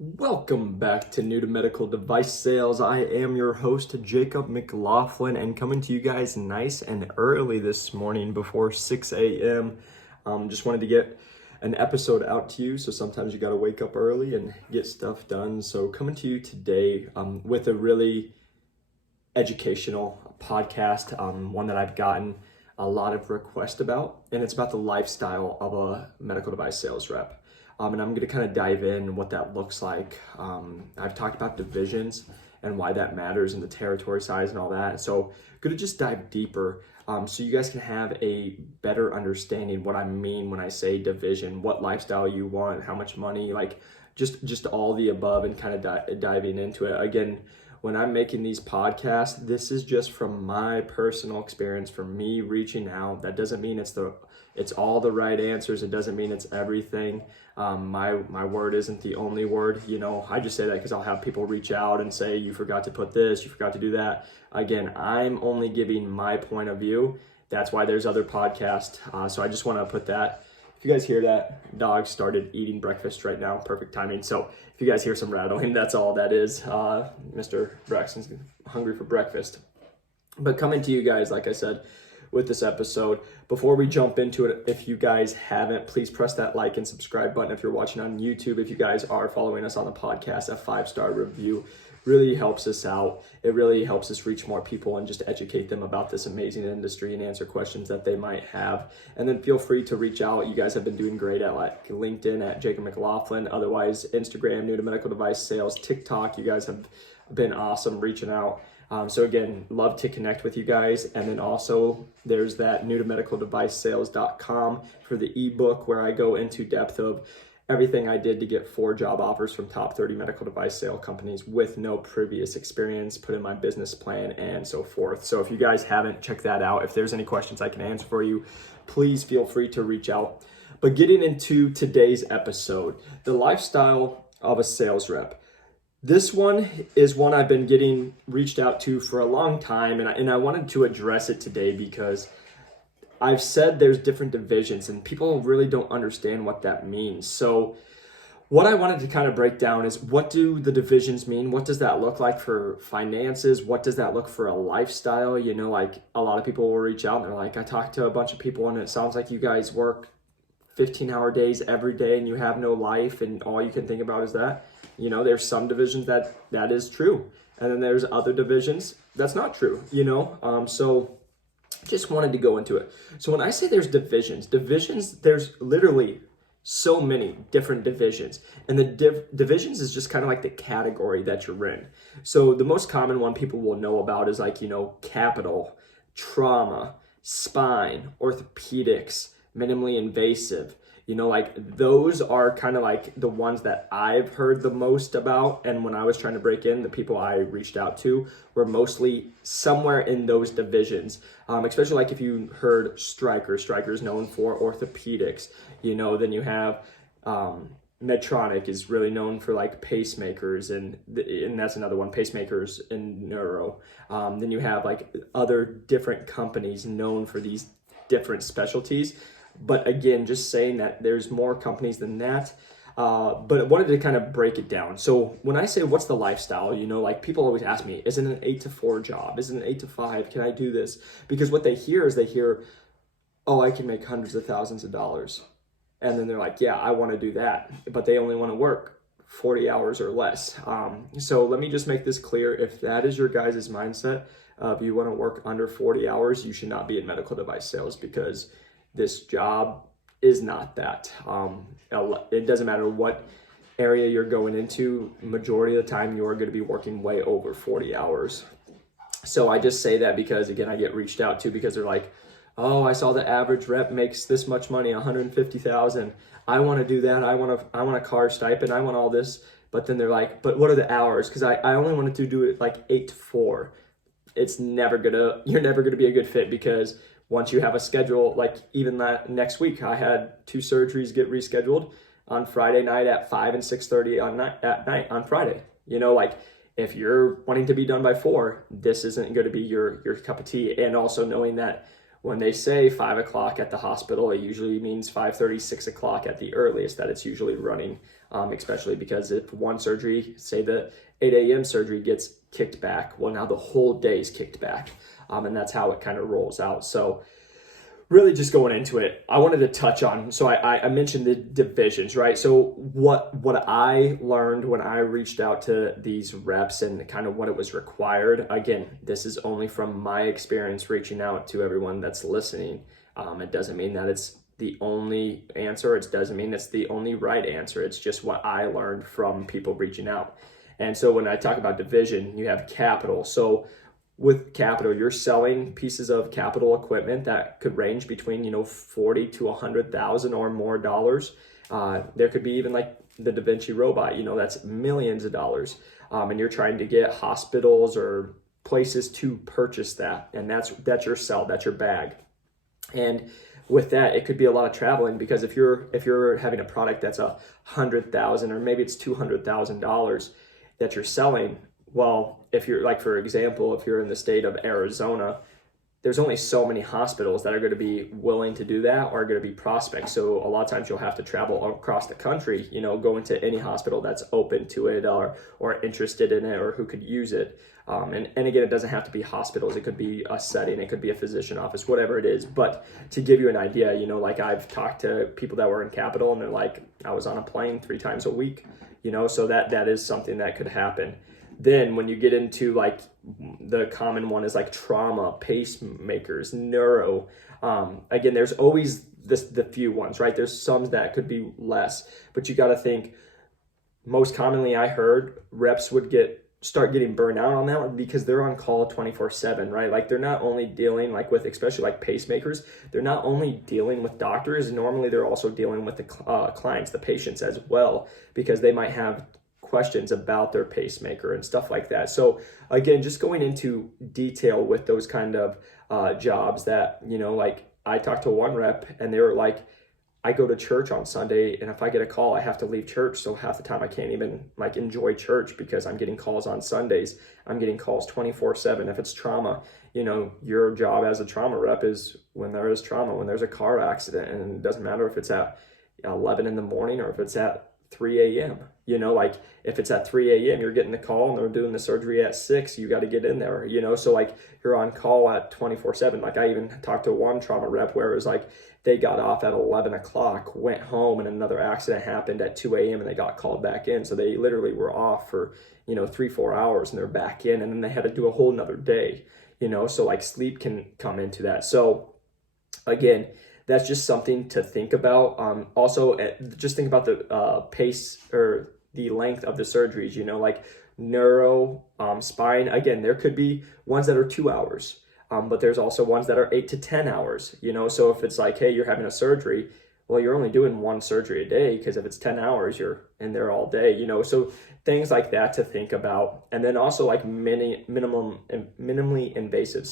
Welcome back to New to Medical Device Sales. I am your host, Jacob McLaughlin, and coming to you guys nice and early this morning before 6 a.m. Just wanted to get an episode out to you, so sometimes you got to wake up early and get stuff done. So coming to you today with a really educational podcast, one that I've gotten a lot of requests about, and it's about the lifestyle of a medical device sales rep. And I'm going to kind of dive in what that looks like. I've talked about divisions and why that matters and the territory size and all that. So I'm going to just dive deeper so you guys can have a better understanding what I mean when I say division, what lifestyle you want, how much money, like just all the above, and kind of diving into it. Again, when I'm making these podcasts, this is just from my personal experience, from me reaching out. That doesn't mean it's all the right answers. It doesn't mean it's everything. My word isn't the only word. I just say that because I'll have people reach out and say, you forgot to put this, you forgot to do that. Again, I'm only giving my point of view. That's why there's other podcasts. So I just want to put that. If you guys hear that, dog started eating breakfast right now. Perfect timing. So if you guys hear some rattling, that's all that is. Mr. Braxton's hungry for breakfast. But coming to you guys, like I said, with this episode, before we jump into it, if you guys haven't, please press that like and subscribe button. If you're watching on YouTube, if you guys are following us on the podcast, a 5-star review really helps us out. It really helps us reach more people and just educate them about this amazing industry and answer questions that they might have. And then feel free to reach out. You guys have been doing great at like LinkedIn at Jacob McLaughlin. Otherwise, Instagram, New to Medical Device Sales, TikTok. You guys have been awesome reaching out. So again, love to connect with you guys. And then also there's that newtomedicaldevicesales.com for the ebook where I go into depth of everything I did to get 4 job offers from top 30 medical device sale companies with no previous experience, put in my business plan and so forth. So if you guys haven't, check that out. If there's any questions I can answer for you, please feel free to reach out. But getting into today's episode, the lifestyle of a sales rep. This one is one I've been getting reached out to for a long time, and I wanted to address it today because I've said there's different divisions and people really don't understand what that means. So what I wanted to kind of break down is, what do the divisions mean? What does that look like for finances? What does that look for a lifestyle? Like a lot of people will reach out and they're like, I talked to a bunch of people and it sounds like you guys work 15-hour days every day and you have no life and all you can think about is that. There's some divisions that is true. And then there's other divisions that's not true, So just wanted to go into it. So when I say there's divisions, there's literally so many different divisions. And the divisions is just kind of like the category that you're in. So the most common one people will know about is like, capital, trauma, spine, orthopedics, minimally invasive. Like those are kind of like the ones that I've heard the most about. And when I was trying to break in, the people I reached out to were mostly somewhere in those divisions. Especially like if you heard Stryker is known for orthopedics, then you have Medtronic is really known for like pacemakers and that's another one, pacemakers and neuro. Then you have like other different companies known for these different specialties. But again, just saying that there's more companies than that. But I wanted to kind of break it down. So when I say what's the lifestyle, like people always ask me, is it an 8 to 4 job? Is it an 8 to 5? Can I do this? Because what they hear is oh, I can make hundreds of thousands of dollars. And then they're like, yeah, I want to do that. But they only want to work 40 hours or less. So let me just make this clear. If that is your guys' mindset, if you want to work under 40 hours, you should not be in medical device sales, because this job is not that. It doesn't matter what area you're going into, majority of the time you are going to be working way over 40 hours. So I just say that because, again, I get reached out to because they're like, oh, I saw the average rep makes this much money, $150,000. I want to do that. I want a car stipend. I want all this. But then they're like, but what are the hours? Because I only wanted to do it like 8 to 4. You're never gonna be a good fit, because once you have a schedule, like even that next week, I had 2 surgeries get rescheduled on Friday night at 5 and 6:30 at night on Friday. Like if you're wanting to be done by 4, this isn't going to be your cup of tea. And also knowing that when they say 5 o'clock at the hospital, it usually means 5:30, 6 o'clock at the earliest that it's usually running. especially because if one surgery, say the 8 a.m. surgery gets kicked back, well, now the whole day is kicked back. And that's how it kind of rolls out. So really just going into it, I wanted to touch on, so I mentioned the divisions, right? So what I learned when I reached out to these reps and kind of what it was required, again, this is only from my experience reaching out to everyone that's listening. It doesn't mean that it's the only answer. It doesn't mean it's the only right answer. It's just what I learned from people reaching out. And so when I talk about division, you have capital. So with capital, you're selling pieces of capital equipment that could range between, 40 to 100,000 or more dollars. There could be even like the Da Vinci robot, that's millions of dollars. And you're trying to get hospitals or places to purchase that. And that's your sell, that's your bag. And with that, it could be a lot of traveling, because if you're having a product that's $100,000 or maybe it's $200,000 that you're selling, well, if you're like, for example, if you're in the state of Arizona, there's only so many hospitals that are going to be willing to do that or are going to be prospects. So a lot of times you'll have to travel across the country, go into any hospital that's open to it or interested in it or who could use it. And again, it doesn't have to be hospitals. It could be a setting. It could be a physician office, whatever it is. But to give you an idea, like I've talked to people that were in Capital and they're like, I was on a plane 3 times a week, so that is something that could happen. Then when you get into like the common one is like trauma, pacemakers, neuro. Again, there's always the few ones, right? There's some that could be less, but you got to think, most commonly I heard reps would start getting burned out on that one because they're on call 24/7, right? Like they're not only dealing like with, especially like pacemakers, they're not only dealing with doctors. Normally they're also dealing with the clients, the patients as well, because they might have questions about their pacemaker and stuff like that. So again, just going into detail with those kind of jobs that, like I talked to one rep and they were like, I go to church on Sunday and if I get a call, I have to leave church. So half the time I can't even like enjoy church because I'm getting calls on Sundays. I'm getting calls 24/7. If it's trauma, your job as a trauma rep is when there is trauma, when there's a car accident, and it doesn't matter if it's at 11 in the morning or if it's at 3 a.m. Like if it's at 3 a.m., you're getting the call and they're doing the surgery at 6, you got to get in there, so like you're on call at 24/7. Like I even talked to one trauma rep where it was like they got off at 11 o'clock, went home, and another accident happened at 2 a.m. and they got called back in. So they literally were off for, 3-4 hours and they're back in, and then they had to do a whole nother day, so like sleep can come into that. So again, that's just something to think about. Also, just think about the pace or the length of the surgeries, like neuro, spine. Again, there could be ones that are 2 hours, but there's also ones that are 8 to 10 hours, So if it's like, hey, you're having a surgery, well, you're only doing one surgery a day, because if it's 10 hours, you're in there all day, So things like that to think about. And then also like minimally invasive,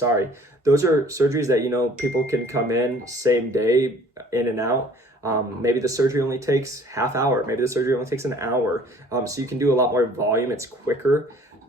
those are surgeries that, people can come in same day, in and out. Maybe the surgery only takes half hour. Maybe the surgery only takes an hour. So you can do a lot more volume. It's quicker.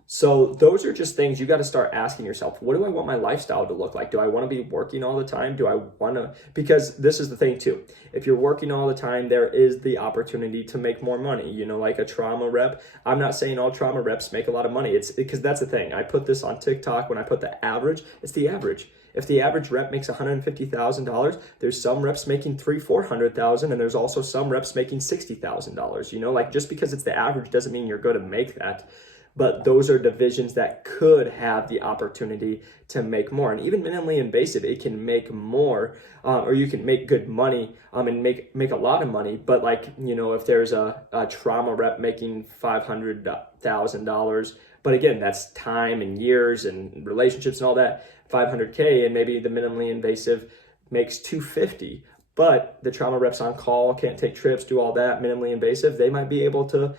So those are just things you got to start asking yourself. What do I want my lifestyle to look like? Do I want to be working all the time? Do I want to, because this is the thing too. If you're working all the time, there is the opportunity to make more money, like a trauma rep. I'm not saying all trauma reps make a lot of money. It's because that's the thing. I put this on TikTok when I put the average, it's the average. If the average rep makes $150,000, there's some reps making $300,000-$400,000, and there's also some reps making $60,000. Like just because it's the average doesn't mean you're going to make that. But those are divisions that could have the opportunity to make more. And even minimally invasive, it can make more, or you can make good money and make a lot of money. But like, if there's a trauma rep making $500,000, but again, that's time and years and relationships and all that, $500K, and maybe the minimally invasive makes $250. But the trauma reps on call, can't take trips, do all that, minimally invasive, they might be able to,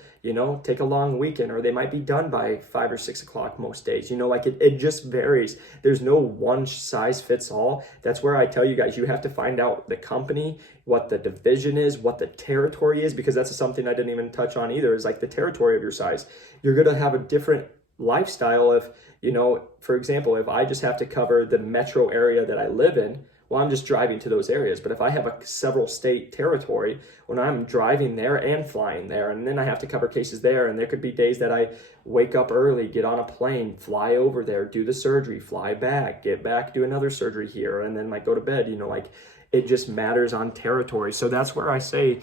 take a long weekend, or they might be done by 5 or 6 o'clock most days. Like it just varies. There's no one size fits all. That's where I tell you guys, you have to find out the company, what the division is, what the territory is, because that's something I didn't even touch on either, is like the territory of your size. You're going to have a different lifestyle if, for example, if I just have to cover the metro area that I live in, well, I'm just driving to those areas. But if I have a several state territory, when I'm driving there and flying there, and then I have to cover cases there, and there could be days that I wake up early, get on a plane, fly over there, do the surgery, fly back, get back, do another surgery here, and then like go to bed, like it just matters on territory. So that's where I say,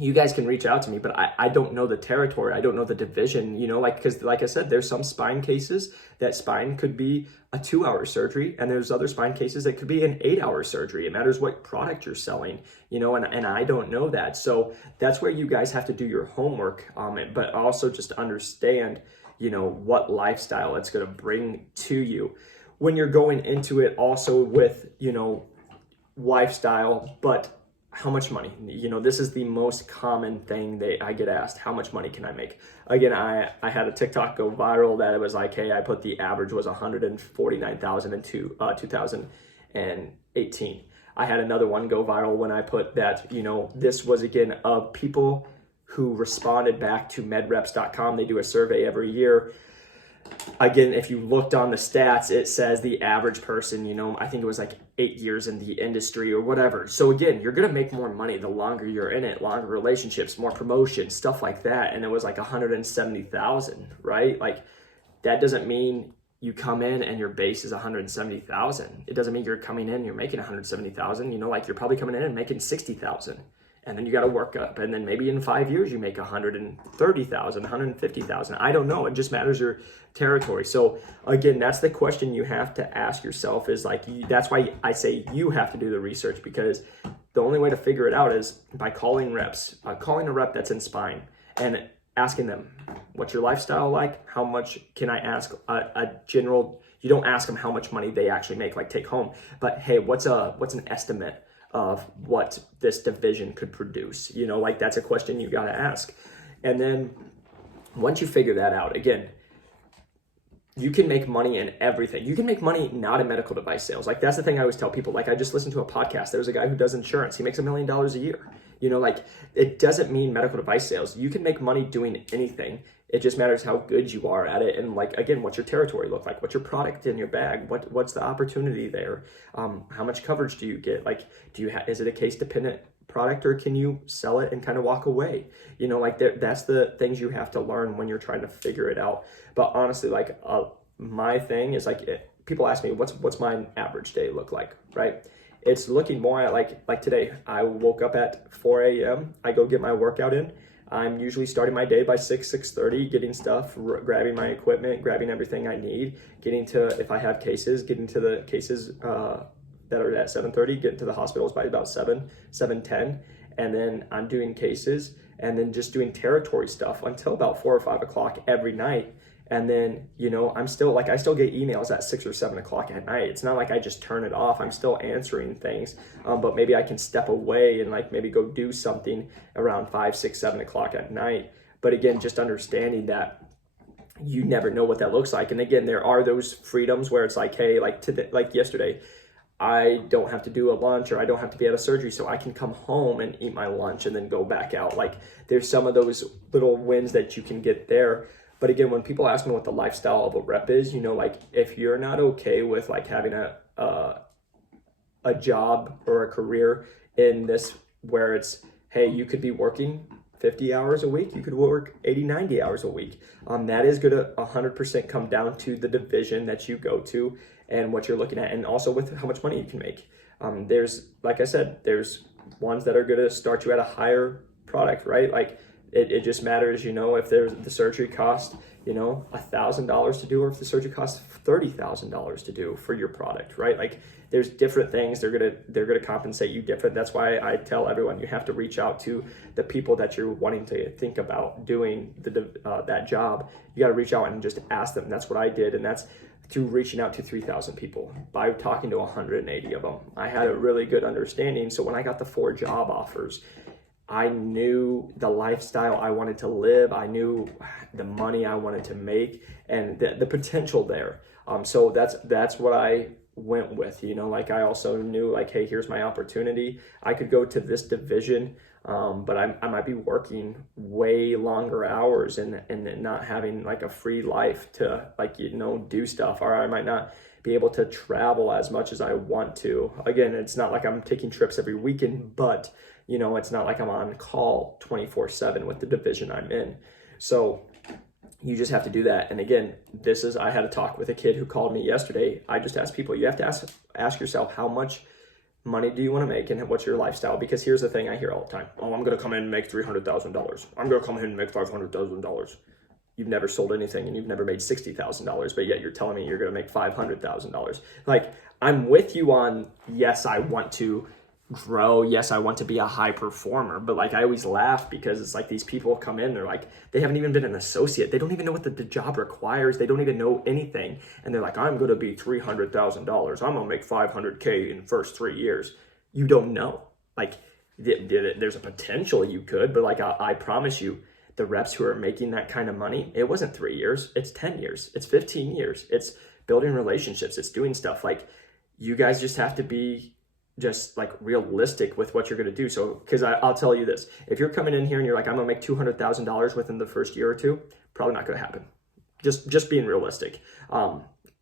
you guys can reach out to me, but I don't know the territory. I don't know the division, because like I said, there's some spine cases that spine could be a 2-hour surgery, and there's other spine cases that could be an 8-hour surgery. It matters what product you're selling, and I don't know that. So that's where you guys have to do your homework, but also just understand, what lifestyle it's going to bring to you when you're going into it, also with, lifestyle, but how much money? This is the most common thing that I get asked. How much money can I make? Again, I had a TikTok go viral that it was like, hey, I put the average was 149,000 in 2018. I had another one go viral when I put that, this was again of people who responded back to medreps.com. They do a survey every year. Again, if you looked on the stats, it says the average person, I think it was like 8 years in the industry or whatever. So again, you're going to make more money the longer you're in it, longer relationships, more promotion, stuff like that. And it was like 170,000, right? Like that doesn't mean you come in and your base is 170,000. It doesn't mean you're coming in, you're making 170,000, like you're probably coming in and making 60,000. And then you got to work up. And then maybe in 5 years, you make 130,000, 150,000. I don't know. It just matters your territory. So again, that's the question you have to ask yourself is like, that's why I say you have to do the research, because the only way to figure it out is by calling reps, calling a rep that's in spine and asking them, what's your lifestyle like? How much can I ask a general, you don't ask them how much money they actually make, like take home, but hey, what's an estimate of what this division could produce? Like that's a question you got to ask. And then once you figure that out, again, you can make money in everything. You can make money not in medical device sales. Like that's the thing I always tell people. Like I just listened to a podcast. There was a guy who does insurance. He makes $1 million a year. Like it doesn't mean medical device sales. You can make money doing anything. It just matters how good you are at it. And like, again, what's your territory look like? What's your product in your bag? What's the opportunity there? How much coverage do you get? Like, is it a case dependent product, or can you sell it and kind of walk away? Like that's the things you have to learn when you're trying to figure it out. But honestly, like my thing is like, people ask me, what's my average day look like, right? It's looking more at like today, I woke up at 4 a.m. I go get my workout in. I'm usually starting my day by 6:30, getting stuff, grabbing my equipment, grabbing everything I need, getting to, if I have cases, getting to the cases that are at 7:30, getting to the hospitals by about 7:10. And then I'm doing cases and then just doing territory stuff until about 4 or 5 o'clock every night. And then, I still get emails at 6 or 7 o'clock at night. It's not like I just turn it off. I'm still answering things, but maybe I can step away and like maybe go do something around 5, 6, 7 o'clock at night. But again, just understanding that you never know what that looks like. And again, there are those freedoms where it's like, hey, like yesterday, I don't have to do a lunch, or I don't have to be at a surgery, so I can come home and eat my lunch and then go back out. Like there's some of those little wins that you can get there. But again, when people ask me what the lifestyle of a rep is, like if you're not okay with like having a job or a career in this where it's, hey, you could be working 50 hours a week, you could work 80, 90 hours a week. That is going to 100% come down to the division that you go to and what you're looking at, and also with how much money you can make. There's, like I said, there's ones that are going to start you at a higher product, right? Like it just matters, if there's the surgery cost, $1,000 to do, or if the surgery costs $30,000 to do for your product, right? Like there's different things. They're gonna compensate you different. That's why I tell everyone you have to reach out to the people that you're wanting to think about doing that job. You got to reach out and just ask them. That's what I did, and that's through reaching out to 3,000 people by talking to 180 of them. I had a really good understanding. So when I got the 4 job offers, I knew the lifestyle I wanted to live. I knew the money I wanted to make and the potential there. So that's what I went with, like I also knew like, hey, here's my opportunity. I could go to this division but I might be working way longer hours and not having like a free life to do stuff, or I might not be able to travel as much as I want to. Again, it's not like I'm taking trips every weekend, but it's not like I'm on call 24/7 with the division I'm in. So you just have to do that. And again, I had a talk with a kid who called me yesterday. I just asked people, you have to ask yourself, how much money do you want to make and what's your lifestyle? Because here's the thing I hear all the time. Oh, I'm going to come in and make $300,000. I'm going to come in and make $500,000. You've never sold anything and you've never made $60,000, but yet you're telling me you're going to make $500,000. Like, I'm with you on, yes, I want to grow. Yes, I want to be a high performer, but like I always laugh because it's like these people come in, they're like, they haven't even been an associate. They don't even know what the job requires. They don't even know anything. And they're like, I'm going to be $300,000. I'm going to make $500K in the first 3 years. You don't know. Like there's a potential you could, but like I promise you, the reps who are making that kind of money, it wasn't 3 years. It's 10 years. It's 15 years. It's building relationships. It's doing stuff. Like, you guys just have to be just like realistic with what you're going to do. So, because I'll tell you this, if you're coming in here and you're like, I'm going to make $200,000 within the first year or two, probably not going to happen. Just being realistic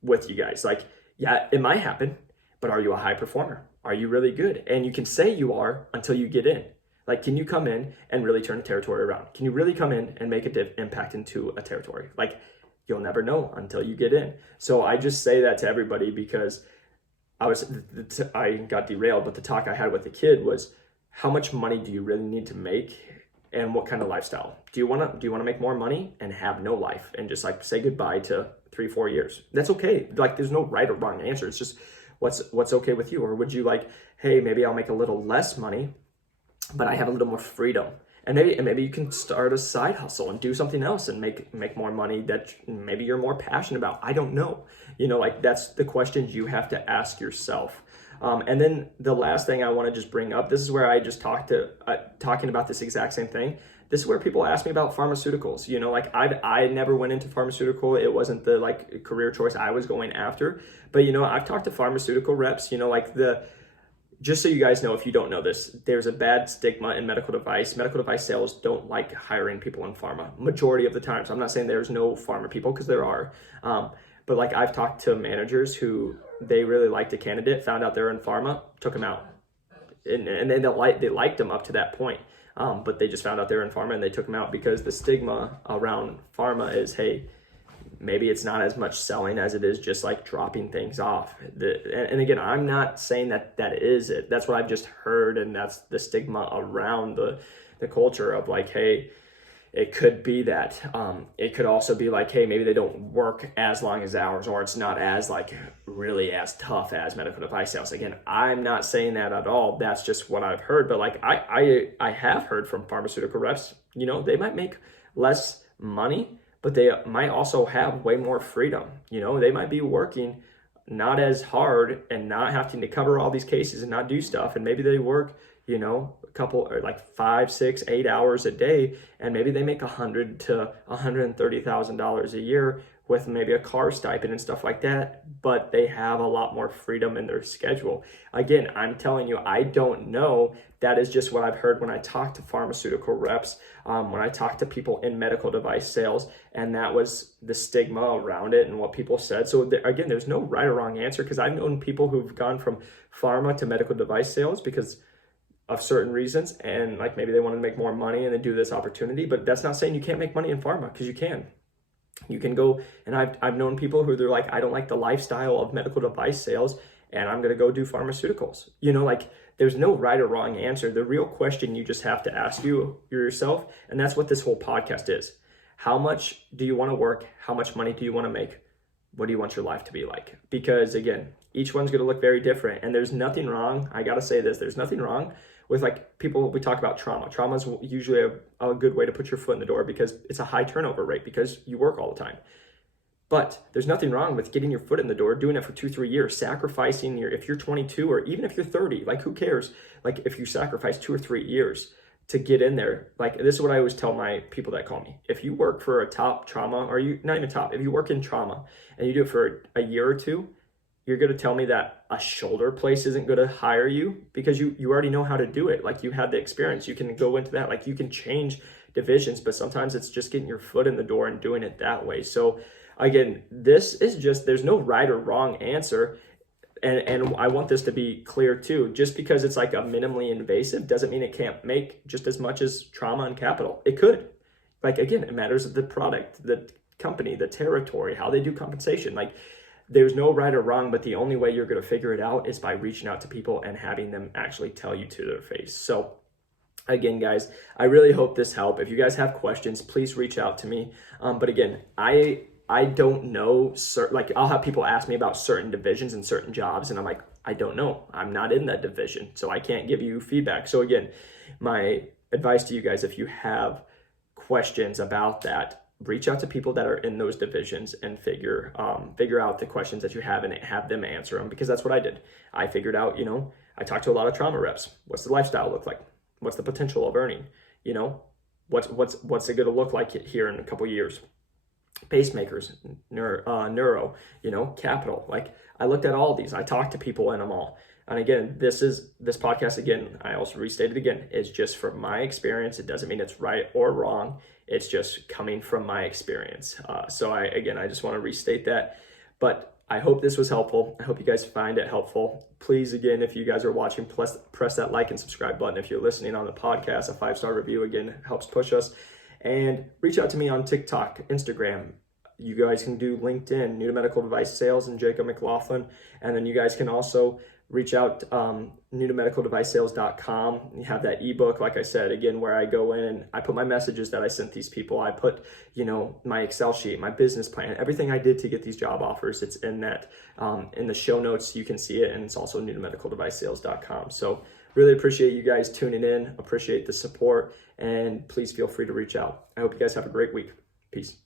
with you guys. Like, yeah, it might happen, but are you a high performer? Are you really good? And you can say you are until you get in. Like, can you come in and really turn a territory around? Can you really come in and make an impact into a territory? Like, you'll never know until you get in. So I just say that to everybody because I got derailed, but the talk I had with the kid was, how much money do you really need to make and what kind of lifestyle? Do you want to make more money and have no life and just like say goodbye to 3-4 years? That's okay. Like, there's no right or wrong answer. It's just what's okay with you. Or would you like, hey, maybe I'll make a little less money, but I have a little more freedom. And maybe you can start a side hustle and do something else and make more money that maybe you're more passionate about. I don't know. Like, that's the questions you have to ask yourself. And then the last thing I want to just bring up, this is where I just talking about this exact same thing. This is where people ask me about pharmaceuticals. Like I never went into pharmaceutical. It wasn't the like career choice I was going after. But I've talked to pharmaceutical reps. Just so you guys know, if you don't know this, there's a bad stigma in medical device. Medical device sales don't like hiring people in pharma majority of the time. So I'm not saying there's no pharma people, because there are. But like, I've talked to managers who they really liked a candidate, found out they're in pharma, took them out. And they liked them up to that point. But they just found out they're in pharma and they took them out because the stigma around pharma is, hey, maybe it's not as much selling as it is just like dropping things off. And again, I'm not saying that is it. That's what I've just heard, and that's the stigma around the culture of like, hey, it could be that. It could also be like, hey, maybe they don't work as long as hours, or it's not as like really as tough as medical device sales. Again, I'm not saying that at all. That's just what I've heard. But like I have heard from pharmaceutical reps, they might make less money, but they might also have way more freedom. They might be working not as hard and not having to cover all these cases and not do stuff. And maybe they work, a couple, or like 5, 6, 8 hours a day, and maybe they make $100,000 to $130,000 a year with maybe a car stipend and stuff like that, but they have a lot more freedom in their schedule. Again, I'm telling you, I don't know. That is just what I've heard when I talk to pharmaceutical reps, when I talk to people in medical device sales, and that was the stigma around it and what people said. So again, there's no right or wrong answer, because I've known people who've gone from pharma to medical device sales because of certain reasons, and like maybe they want to make more money and then do this opportunity. But that's not saying you can't make money in pharma, because you can. You can go, and I've known people who they're like, I don't like the lifestyle of medical device sales, and I'm going to go do pharmaceuticals. Like, there's no right or wrong answer. The real question you just have to ask yourself, and that's what this whole podcast is. How much do you want to work? How much money do you want to make? What do you want your life to be like? Because again, each one's going to look very different, and there's nothing wrong. I got to say this, there's nothing wrong with like people, we talk about trauma. Trauma is usually a good way to put your foot in the door, because it's a high turnover rate because you work all the time. But there's nothing wrong with getting your foot in the door, doing it for 2-3 years, sacrificing if you're 22 or even if you're 30, like who cares? Like if you sacrifice 2 or 3 years to get in there, like this is what I always tell my people that call me. If you work for a top trauma, or you not even top, if you work in trauma and you do it for a year or two, you're going to tell me that a shoulder place isn't going to hire you because you already know how to do it. Like, you had the experience. You can go into that. Like, you can change divisions, but sometimes it's just getting your foot in the door and doing it that way. So again, this is just, there's no right or wrong answer. And I want this to be clear too. Just because it's like a minimally invasive doesn't mean it can't make just as much as trauma and capital. It could. Like, again, it matters of the product, the company, the territory, how they do compensation. Like, there's no right or wrong, but the only way you're going to figure it out is by reaching out to people and having them actually tell you to their face. So again, guys, I really hope this helped. If you guys have questions, please reach out to me. But again, I don't know, like, I'll have people ask me about certain divisions and certain jobs, and I'm like, I don't know. I'm not in that division, so I can't give you feedback. So again, my advice to you guys, if you have questions about that, reach out to people that are in those divisions and figure out the questions that you have and have them answer them, because that's what I did. I figured out, I talked to a lot of trauma reps. What's the lifestyle look like? What's the potential of earning? What's it going to look like here in a couple years? Pacemakers, neuro, capital. Like, I looked at all these. I talked to people in them all. And again, this podcast, again, I also restated again, is just from my experience. It doesn't mean it's right or wrong. It's just coming from my experience. So I just want to restate that. But I hope this was helpful. I hope you guys find it helpful. Please, again, if you guys are watching, press that like and subscribe button. If you're listening on the podcast, a 5-star review, again, helps push us. And reach out to me on TikTok, Instagram. You guys can do LinkedIn, New to Medical Device Sales, and Jacob McLaughlin. And then you guys can also reach out newtomedicaldevicesales.com. You have that ebook, like I said, again, where I go in and I put my messages that I sent these people. I put, my Excel sheet, my business plan, everything I did to get these job offers. It's in that, in the show notes, you can see it. And it's also newtomedicaldevicesales.com. So really appreciate you guys tuning in, appreciate the support, and please feel free to reach out. I hope you guys have a great week. Peace.